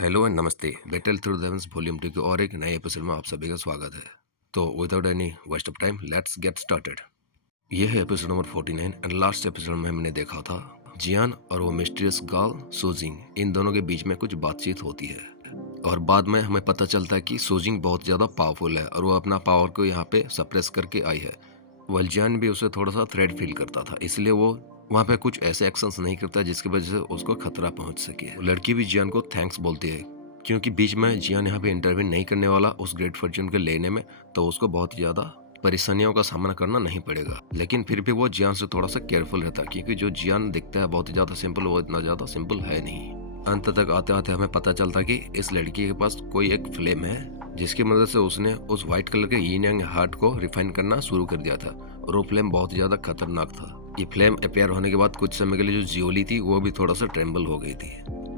Hello and नमस्ते। Battle through the heavens volume 2 के और एक नए एपिसोड में आप सभी का स्वागत है। तो without any waste of time let's get started. ये है episode number 49 and last episode में हमने देखा था जियान और वो मिस्टीरियस गर्ल सोजिंग, इन दोनों के बीच में कुछ बातचीत होती है और बाद में हमें पता चलता है कि सोजिंग बहुत ज़्यादा पावरफुल है और वो अपना पावर को यहाँ पे सप्रेस करके आई है। वल जियान भी उसे थोड़ा सा थ्रेट फील करता था, इसलिए वो वहाँ पे कुछ ऐसे एक्शंस नहीं करता जिसकी वजह से उसको खतरा पहुंच सके। लड़की भी जियान को थैंक्स बोलती है क्योंकि बीच में जियान यहाँ पे इंटरव्यू नहीं करने वाला उस ग्रेट फॉर्च्यून के लेने में, तो उसको बहुत ज़्यादा परेशानियों का सामना करना नहीं पड़ेगा। लेकिन फिर भी वो जियान से थोड़ा सा केयरफुल रहता है क्योंकि जो जियान दिखता है बहुत ही ज़्यादा सिंपल, वो इतना ज़्यादा सिंपल है नहीं। अंत तक आते आते हमें पता चलता कि इस लड़की के पास कोई एक फ्लेम है जिसकी मदद से उसने उस व्हाइट कलर के यीन यांग हार्ट को रिफाइन करना शुरू कर दिया था और वो फ्लेम बहुत ज़्यादा खतरनाक था। ये फ्लेम अपेयर होने के बाद कुछ समय के लिए जो जियोली थी वो भी थोड़ा सा ट्रेम्बल हो गई थी।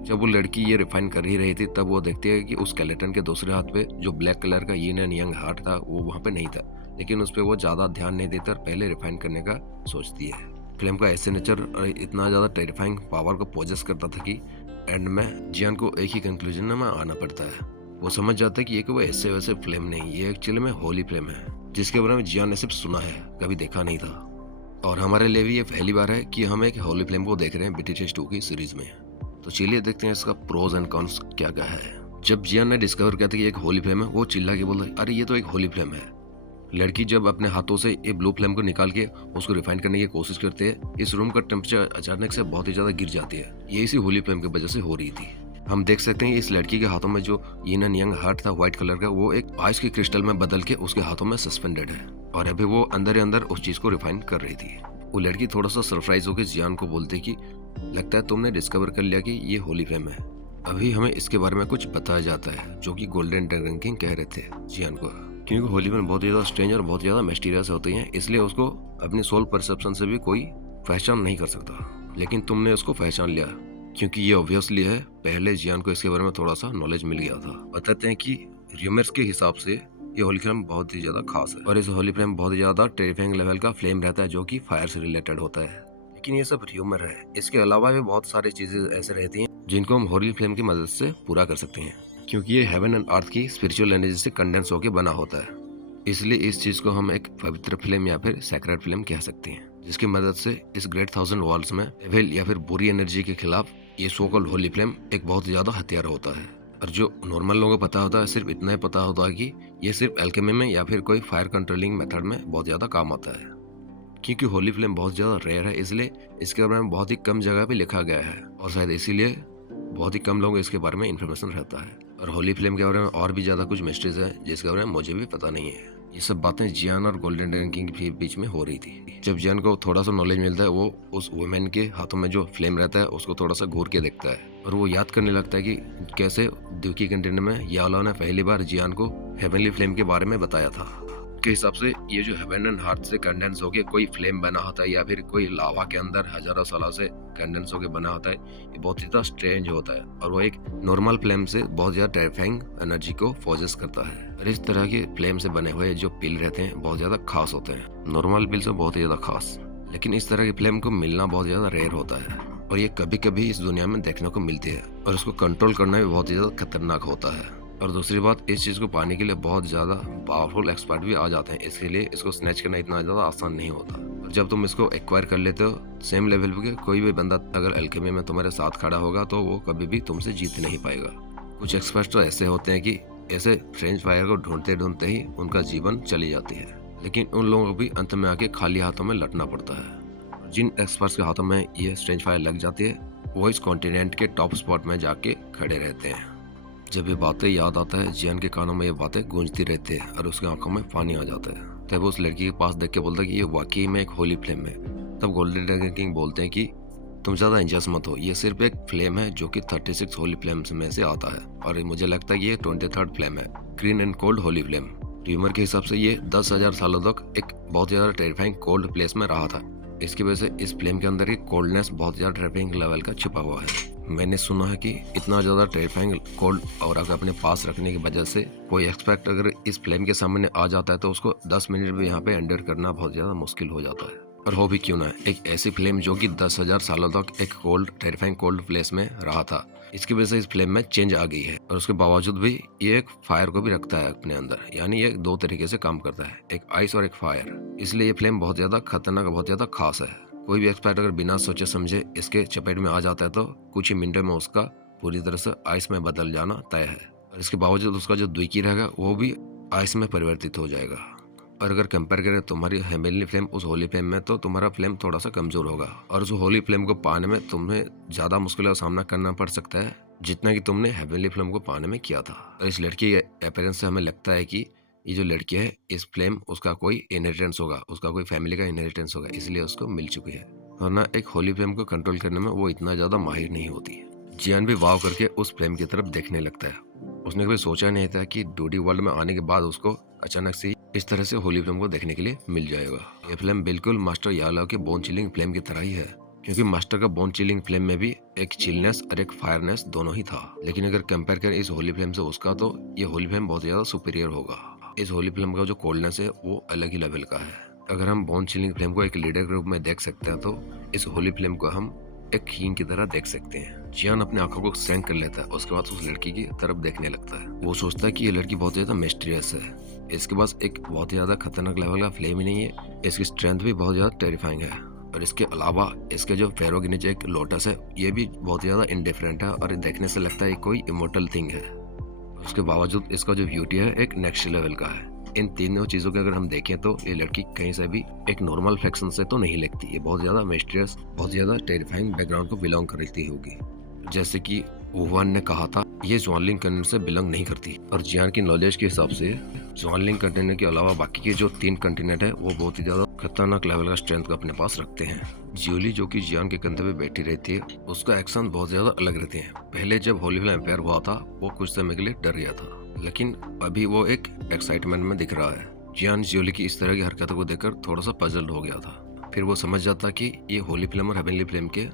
जब वो लड़की ये रिफाइन कर ही रही थी तब वो देखती है कि उस स्केलेटन के दूसरे हाथ पे जो ब्लैक कलर का यीन एंड यांग हार्ट था वो वहाँ पे नहीं था, लेकिन उस पर वो ज़्यादा ध्यान नहीं देता और पहले रिफाइन करने का सोचती है। फ्लेम का ऐसे नेचर इतना ज़्यादा टेरिफाइंग पावर को पोजेस करता था कि एंड में जियान को एक ही कंक्लूजन में आना पड़ता है। वो समझ जाता है कि ये कोई ऐसे वैसे फ्लेम नहीं, ये एक्चुअली में होली फ्लेम है जिसके बारे में जियान ने सिर्फ सुना है, कभी देखा नहीं था। और हमारे लिए भी ये पहली बार है कि हम एक होली फ्लेम को देख रहे हैं ब्रिटिश 2 की सीरीज में। तो चलिए देखते हैं इसका प्रोज एंड कॉन्स क्या क्या है। जब जियान ने डिस्कवर किया था कि एक होली फ्लेम है, वो चिल्ला के बोला अरे ये तो एक होली फ्लेम है। लड़की जब अपने हाथों से ये ब्लू फ्लेम को निकाल के उसको रिफाइन करने की कोशिश करते हैं, इस रूम का टेम्परेचर अचानक से बहुत ही ज्यादा गिर जाती है। ये इसी होली फ्लेम की वजह से हो रही थी। हम देख सकते हैं इस लड़की के हाथों में जो यीन एंड यांग हार्ट था व्हाइट कलर का, वो एक आइस के क्रिस्टल में बदल के उसके हाथों में सस्पेंडेड है और अभी वो अंदर ही अंदर उस चीज को रिफाइन कर रही थी। वो लड़की थोड़ा सा सरप्राइज होकर जियान को बोलती कि लगता है तुमने डिस्कवर कर लिया कि ये होली फ्लेम है। अभी हमें इसके बारे में कुछ बताया जाता है जो कि गोल्डन ड्रैगन किंग कह रहे थे जियान को, क्योंकि होली फ्लेम बहुत ज्यादा स्ट्रेंज और बहुत ज्यादा मिस्टीरियस होती हैं, इसलिए उसको अपनी सोल परसेप्शन से भी कोई पहचान नहीं कर सकता। लेकिन तुमने उसको पहचान लिया क्योंकि ये ऑब्वियसली है। पहले जियान को इसके बारे में थोड़ा सा नॉलेज मिल गया था। बताते हैं कि र्यूमर्स के हिसाब से ये होली फ्लेम बहुत ही ज्यादा खास है और इस होली फ्लेम बहुत ज्यादा टेरिफाइंग लेवल का फ्लेम रहता है जो कि फायर से रिलेटेड होता है। लेकिन ये सब र्यूमर है, इसके अलावा भी बहुत सारी चीजें ऐसे रहती हैं जिनको हम होली फ्लेम की मदद से पूरा कर सकते हैं, क्योंकि ये हेवन एंड अर्थ की स्पिरिचुअल एनर्जी से कंडेंस होकर बना होता है। इसलिए इस चीज को हम एक पवित्र फ्लेम या फिर सैक्रेड फ्लेम कह सकते हैं, जिसकी मदद से इस ग्रेट 1000 वॉल्स में एविल या फिर बुरी एनर्जी के खिलाफ ये सो कॉल्ड होली फ्लेम एक बहुत ज्यादा हथियार होता है। और जो नॉर्मल लोगों को पता होता है सिर्फ इतना ही पता होता है कि ये सिर्फ एल्केमी में या फिर कोई फायर कंट्रोलिंग मेथड में बहुत ज्यादा काम आता है। क्योंकि होली फ्लेम बहुत ज्यादा रेयर है, इसलिए इसके बारे में बहुत ही कम जगह पे लिखा गया है और शायद इसीलिए बहुत ही कम लोगों इसके बारे में इन्फॉर्मेशन रहता है। और होली फ्लेम के बारे में और भी ज्यादा कुछ मिस्ट्रीज है जिसके बारे में मुझे भी पता नहीं है। ये सब बातें जियान और गोल्डन ड्रैगन किंग के बीच में हो रही थी। जब जियान को थोड़ा सा नॉलेज मिलता है, वो उस वुमेन के हाथों में जो फ्लेम रहता है उसको थोड़ा सा घूर के देखता है और वो याद करने लगता है कि कैसे द्यूकी कंटेनर में याला ने पहली बार जियान को हेवनली फ्लेम के बारे में बताया था। के हिसाब से ये जो हेवन एंड हार्ट से कंडेंस होके कोई फ्लेम बना होता है या फिर कोई लावा के अंदर हजारों सालों से कंडेंस होके बना होता है, ये बहुत ही ज्यादा स्ट्रेंज होता है और वो एक नॉर्मल फ्लेम से बहुत ज्यादा टेरिफाइंग एनर्जी को पोजेस करता है। और इस तरह के फ्लेम से बने हुए जो पिल रहते हैं बहुत ज्यादा खास होते हैं, नॉर्मल पिल से बहुत ही ज्यादा खास। लेकिन इस तरह के फ्लेम को मिलना बहुत ज्यादा रेयर होता है और ये कभी कभी इस दुनिया में देखने को मिलती है और उसको कंट्रोल करना भी बहुत ही ज्यादा खतरनाक होता है। और दूसरी बात, इस चीज को पाने के लिए बहुत ज्यादा पावरफुल एक्सपर्ट भी आ जाते हैं, इसके लिए इसको स्नैच करना इतना ज्यादा आसान नहीं होता। और जब तुम इसको एक्वायर कर लेते हो सेम लेवल पे कोई भी बंदा अगर एल्केमी में तुम्हारे साथ खड़ा होगा तो वो कभी भी तुमसे जीत नहीं पाएगा। कुछ एक्सपर्ट तो ऐसे होते हैं कि ऐसे फ्रेंच फायर को ढूंढते ढूंढते ही उनका जीवन चली जाती है, लेकिन उन लोगों को भी अंत में आके खाली हाथों में लटना पड़ता है। जिन एक्सपर्ट्स के हाथों में ये स्ट्रेंज फायर लग जाती है वो इस कॉन्टिनेंट के टॉप स्पॉट में जाके खड़े रहते हैं। जब ये बातें याद आता है जियान के कानों में ये बातें गूंजती रहती है और उसकी आंखों में पानी आ जाता है। तब वो उस लड़की के पास देख के बोलता है कि ये वाकई में एक होली फ्लेम है। तब गोल्डन ड्रैगन किंग बोलते हैं कि तुम ज्यादा इंजस मत हो, ये सिर्फ एक फ्लेम है जो कि 36 होली फ्लेम्स में से आता है और मुझे लगता है ये 23rd फ्लेम है, green and cold Holi flame. Rumour के हिसाब से ये 10,000 सालों तक एक बहुत ज्यादा टेरिफाइंग कोल्ड प्लेस में रहा था। इसकी वजह से इस फ्लेम के अंदर की कोल्डनेस बहुत ज्यादा टेरिफाइंग लेवल का छुपा हुआ है। मैंने सुना है कि इतना ज्यादा टेरिफाइंग कोल्ड और अगर अपने पास रखने की वजह से कोई एक्सपेक्ट अगर इस फ्लेम के सामने आ जाता है तो उसको 10 मिनट भी यहाँ पे एंडर करना बहुत ज्यादा मुश्किल हो जाता है। और हो भी क्यों ना, एक ऐसी फ्लेम जो कि 10,000 सालों तक एक कोल्ड टेरिफाइंग कोल्ड प्लेस में रहा था, इसकी वजह से इस फ्लेम में चेंज आ गई है। और उसके बावजूद भी ये एक फायर को भी रखता है अपने अंदर, यानी ये दो तरीके से काम करता है, एक आइस और एक फायर। इसलिए ये फ्लेम बहुत ज्यादा खतरनाक, बहुत ज्यादा खास है। कोई भी एक्सपर्ट अगर बिना सोचे समझे इसके चपेट में आ जाता है तो कुछ ही मिनटों में उसका पूरी तरह से आइस में बदल जाना तय है। और इसके बावजूद उसका जो द्विकी रहेगा वो भी आइस में परिवर्तित हो जाएगा। और अगर कंपेयर करें तुम्हारी हेवनली फ्लेम उस होली फ्लेम में, तो तुम्हारा फ्लेम थोड़ा सा कमजोर होगा और उस होली फ्लेम को पाने में तुम्हें ज्यादा मुश्किल का सामना करना पड़ सकता है जितना कि तुमने हेवनली फ्लेम को पाने में किया था। और इस लड़की के अपीयरेंस से हमें लगता है कि ये जो लड़की है इस फ्लेम उसका कोई इनहेरिटेंस होगा, उसका कोई फैमिली का इनहेरिटेंस होगा, इसलिए उसको मिल चुकी है। वरना एक होली फ्लेम को कंट्रोल करने में वो इतना ज्यादा माहिर नहीं होती। जियान भी वाव करके उस फ्लेम की तरफ देखने लगता है। उसने कभी सोचा नहीं था कि डूडी वर्ल्ड में आने के बाद उसको अचानक से इस तरह से होली फ्लेम को देखने के लिए मिल जाएगा। ये फ्लेम बिल्कुल मास्टर यालाओ के बोन चिलिंग फ्लेम की तरह ही है, क्योंकि मास्टर का बोन चिलिंग फ्लेम में भी एक चिलनेस और एक फायरनेस दोनों ही था। लेकिन अगर कंपेयर करें इस होली फ्लेम से उसका, तो ये होली फ्लेम बहुत ज्यादा सुपीरियर होगा। इस होली फ्लेम का जो कोल्डनेस है वो अलग ही लेवल का है। अगर हम बोन चिलिंग फ्लेम को एक लीडर के रूप में देख सकते हैं, तो इस होली फ्लेम को हम एक हींग की तरह देख सकते हैं। जियान अपने आंखों को सैंक कर लेता है, उसके बाद उस लड़की की तरफ देखने लगता है। वो सोचता है कि ये लड़की बहुत ज्यादा मिस्टीरियस है, इसके पास एक बहुत ज्यादा खतरनाक लेवल का फ्लेम ही नहीं है, इसकी स्ट्रेंथ भी बहुत ज्यादा टेरिफाइंग है। और इसके अलावा इसके जो पैरों के नीचे एक लोटस है ये भी बहुत ज्यादा इंडिफरेंट है और देखने से लगता है कोई इमोर्टल थिंग है। उसके बावजूद इसका जो ब्यूटी है एक नेक्स्ट लेवल का है। इन तीनों चीजों के अगर हम देखें तो ये लड़की कहीं से भी एक नॉर्मल फैक्शन से तो नहीं लगती। ये बहुत ज्यादा मिस्टीरियस, बहुत ज्यादा टेरिफाइंग बैकग्राउंड को बिलोंग करती होगी। जैसे कि वुहान ने कहा था, ये ज्वानलिंग कंटिनेंट से बिलोंग नहीं करती। और जियान की नॉलेज के हिसाब से ज्वानलिंग कंटिनेंट के अलावा बाकी के जो 3 कंटिनेंट है वो बहुत ही ज्यादा खतरनाक लेवल का स्ट्रेंथ को अपने पास रखते हैं। ज्यूली जो कि जियान के कंधे पे बैठी रहती है, उसका एक्शन बहुत ज्यादा अलग रहते हैं। पहले जब होली फ्लेम अफेयर हुआ था वो कुछ समय के लिए डर गया था, लेकिन अभी वो एक एक्साइटमेंट में दिख रहा है। जियान ज्यूली की इस तरह की हरकतों को देखकर थोड़ा सा पजल्ड हो गया था। फिर वो समझ जाता कि ये होली फ्लेम और हेवनली फ्लेम के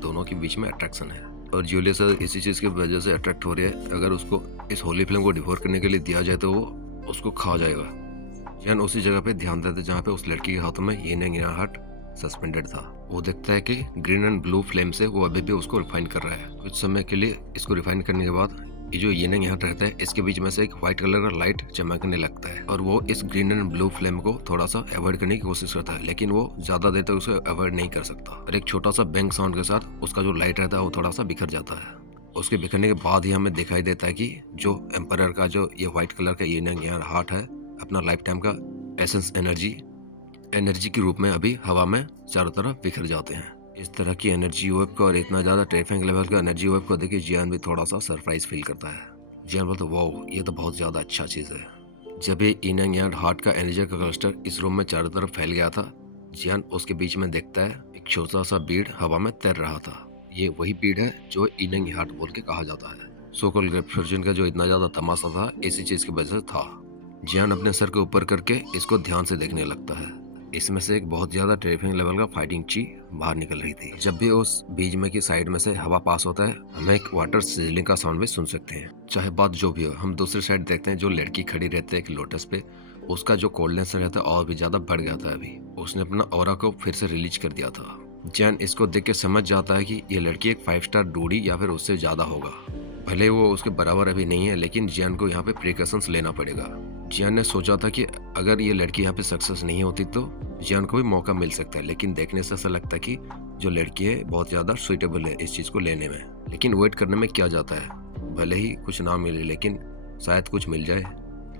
दोनों के बीच में अट्रैक्शन है और ज्यूली से इसी चीज की वजह से अट्रैक्ट हो रही है। अगर उसको इस होली फ्लेम को डिवोर करने के लिए दिया जाए तो वो उसको खा जाएगा। जियान उसी जगह पे ध्यान देते जहाँ पे उस लड़की के हाथों में yin and yang heart suspended था। वो देखता है कि ग्रीन एंड ब्लू फ्लेम से वो अभी भी उसको रिफाइन कर रहा है। कुछ समय के लिए इसको रिफाइन करने के बाद ये जो यिन एंड यांग रहता है इसके बीच में से एक व्हाइट कलर का लाइट चमकने लगता है और वो इस ग्रीन एंड ब्लू फ्लेम को थोड़ा सा अवॉइड करने की कोशिश करता है, लेकिन वो ज्यादा देर तक उसे अवॉइड नहीं कर सकता। और एक छोटा सा बैंग साउंड के साथ उसका जो लाइट रहता है वो थोड़ा सा बिखर जाता है। उसके बिखरने के बाद ही हमें दिखाई देता है कि जो एम्पायर का जो ये व्हाइट कलर का यिन एंड यांग हार्ट है अपना लाइफ टाइम का एसेंस एनर्जी के रूप में अभी हवा में चारों तरफ बिखर जाते हैं। इस तरह की एनर्जी वेव को और इतना ज्यादा टेरिफाइंग लेवल का एनर्जी वेव को देखिए जियान भी थोड़ा सा सरप्राइज फील करता है। जियान बोलता है वाओ, ये तो बहुत ज्यादा अच्छा चीज है। जब ये यिन एंड यांग हार्ट का एनर्जी का क्लस्टर इस रूम में चारों तरफ फैल गया था, जियान उसके बीच में देखता है एक छोटा सा बीड हवा में तैर रहा था। ये वही बीड है जो यिन एंड हार्ट बोल के कहा जाता है। सोकल ग्रेप्शन का जो इतना ज्यादा तमाशा था इसी चीज की वजह से था। जियान अपने सर के ऊपर करके इसको ध्यान से देखने लगता है। इसमें से एक बहुत ज्यादा टेरिफाइंग लेवल का फाइटिंग ची बाहर निकल रही थी। जब भी उस बीज में की साइड में से हवा पास होता है हम एक वाटर सिजलिंग का साउंड भी सुन सकते हैं। चाहे बात जो भी हो, हम दूसरी साइड देखते हैं जो लड़की खड़ी रहती है एक लोटस पे, उसका जो कोल्डनेस रहता है और भी ज्यादा बढ़ गया था। अभी उसने अपना ऑरा को फिर से रिलीज कर दिया था। जियान इसको देख के समझ जाता है कि ये लड़की एक 5 स्टार डूडी या फिर उससे ज्यादा होगा। भले वो उसके बराबर अभी नहीं है, लेकिन जियान को यहाँ पे प्रिकॉशंस लेना पड़ेगा। जियान ने सोचा था कि अगर ये लड़की यहाँ पे सक्सेस नहीं होती तो जियान को भी मौका मिल सकता है, लेकिन देखने से ऐसा लगता है कि जो लड़की है बहुत ज्यादा सुइटेबल है इस चीज को लेने में। लेकिन वेट करने में क्या जाता है, भले ही कुछ ना मिले लेकिन शायद कुछ मिल जाए।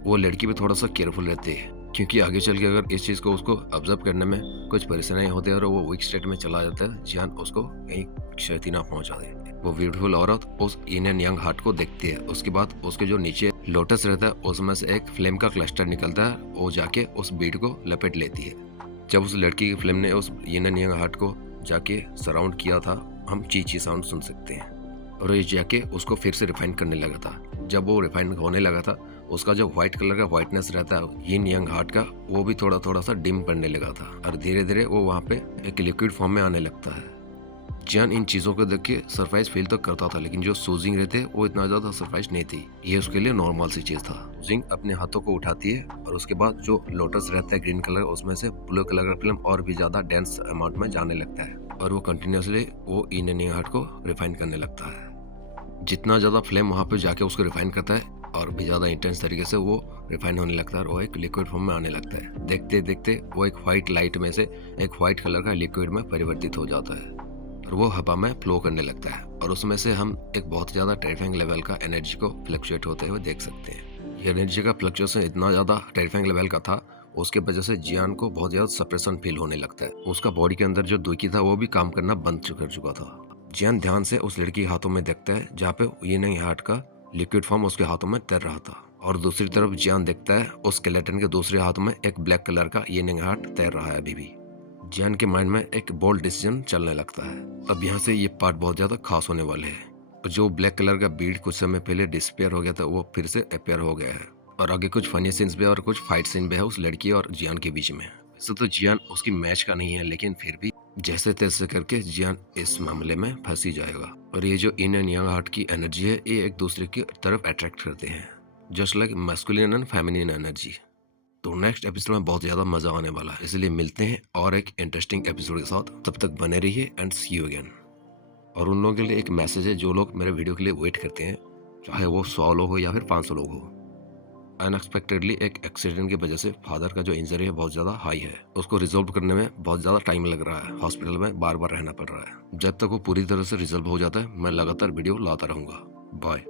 वो लड़की भी थोड़ा सा केयरफुल रहती है, क्योंकि आगे चल के अगर इस चीज को उसको ऑब्जर्व करने में कुछ परेशानी होती है और वो वीक स्टेट में चला जाता है, जियान उसको कहीं क्षति ना पहुंचा दे। वो ब्यूटीफुल औरत उस यिन एंड यांग हार्ट को देखती है। उसके बाद उसके जो नीचे लोटस रहता है उसमें से एक फ्लेम का क्लस्टर निकलता है, वो जाके उस बीड को लपेट लेती है। जब उस लड़की की फ्लेम ने उस यिन एंड यांग हार्ट को जाके सराउंड किया था, हम ची साउंड सुन सकते हैं और ये जाके उसको फिर से रिफाइन करने लगा था। जब वो रिफाइन होने लगा था उसका जो व्हाइट कलर का व्हाइटनेस रहता है यिन यांग हार्ट का, वो भी थोड़ा थोड़ा सा डिम पड़ने लगा था और धीरे धीरे वो वहाँ पे एक लिक्विड फॉर्म में आने लगता है। जियान इन चीजों को देख के सरप्राइज फील तो करता था, लेकिन जो सूजिंग रहते वो इतना ज्यादा सरप्राइज नहीं थी। ये उसके लिए नॉर्मल सी चीज था। सूजिंग अपने हाथों को उठाती है और उसके बाद जो लोटस रहता है ग्रीन कलर, उसमें से ब्लू कलर का फिल्म और भी ज्यादा डेंस अमाउंट में जाने लगता है और वो कंटिन्यूसली वो इन एंड हार्ट को रिफाइन करने लगता है। जितना ज्यादा फ्लेम वहां पे जाके उसको रिफाइन करता है और भी ज्यादा इंटेंस तरीके से वो रिफाइन होने लगता है और वो एक लिक्विड फॉर्म में आने लगता है। देखते देखते वो एक व्हाइट लाइट में से एक व्हाइट कलर का लिक्विड में परिवर्तित हो जाता है और वो हवा में फ्लो करने लगता है और उसमें से हम एक बहुत ज्यादा टेरिफाइंग लेवल का एनर्जी को फ्लक्चुएट होते हुए देख सकते हैं। ये एनर्जी का फ्लक्चुएशन इतना ज्यादा टेरिफाइंग लेवल का था, उसके वजह से जियान को बहुत ज्यादा सप्रेशन फील होने लगता है। उसका बॉडी के अंदर जो दुखी था वो भी काम करना बंद कर चुका था। जियान ध्यान से उस लड़की के हाथों में देखता है जहाँ पे ये नहीं हार्ट का लिक्विड फॉर्म उसके हाथों में तैर रहा था और दूसरी तरफ जियान देखता है उस स्केलेटन के दूसरे हाथ में एक ब्लैक कलर का ये नहीं हार्ट तैर रहा है अभी भी। जियान के माइंड में एक बोल्ड डिसीजन चलने लगता है। अब यहाँ से ये पार्ट बहुत ज्यादा खास होने वाले है। जो ब्लैक कलर का बीड कुछ समय पहले डिस्पेयर हो गया था वो फिर से अपेयर हो गया है और आगे कुछ फनी सीन्स भी और कुछ फाइट सीन भी है उस लड़की और जियान के बीच में। वैसे तो जियान उसकी मैच का नहीं है, लेकिन फिर भी जैसे तैसे करके जियान इस मामले में फंसी जाएगा। और ये जो इन एंड यांग हार्ट की एनर्जी है ये एक दूसरे की तरफ अट्रैक्ट करते हैं, just like masculine and feminine energy. तो नेक्स्ट एपिसोड में बहुत ज्यादा मजा आने वाला है, इसलिए मिलते हैं और एक इंटरेस्टिंग एपिसोड के साथ। तब तक बने रहिए एंड सी यू अगेन। और उन लोगों के लिए एक मैसेज है जो लोग मेरे वीडियो के लिए वेट करते हैं, चाहे वो 100 लोग हो या फिर 500 लोग हो। अनएक्सपेक्टेडली एक एक्सीडेंट की वजह से फादर का जो इंजरी है बहुत ज्यादा हाई है, उसको रिजॉल्व करने में बहुत ज्यादा टाइम लग रहा है, हॉस्पिटल में बार बार रहना पड़ रहा है। जब तक वो पूरी तरह से रिजॉल्व हो जाता है मैं लगातार वीडियो लाता रहूंगा। बाय।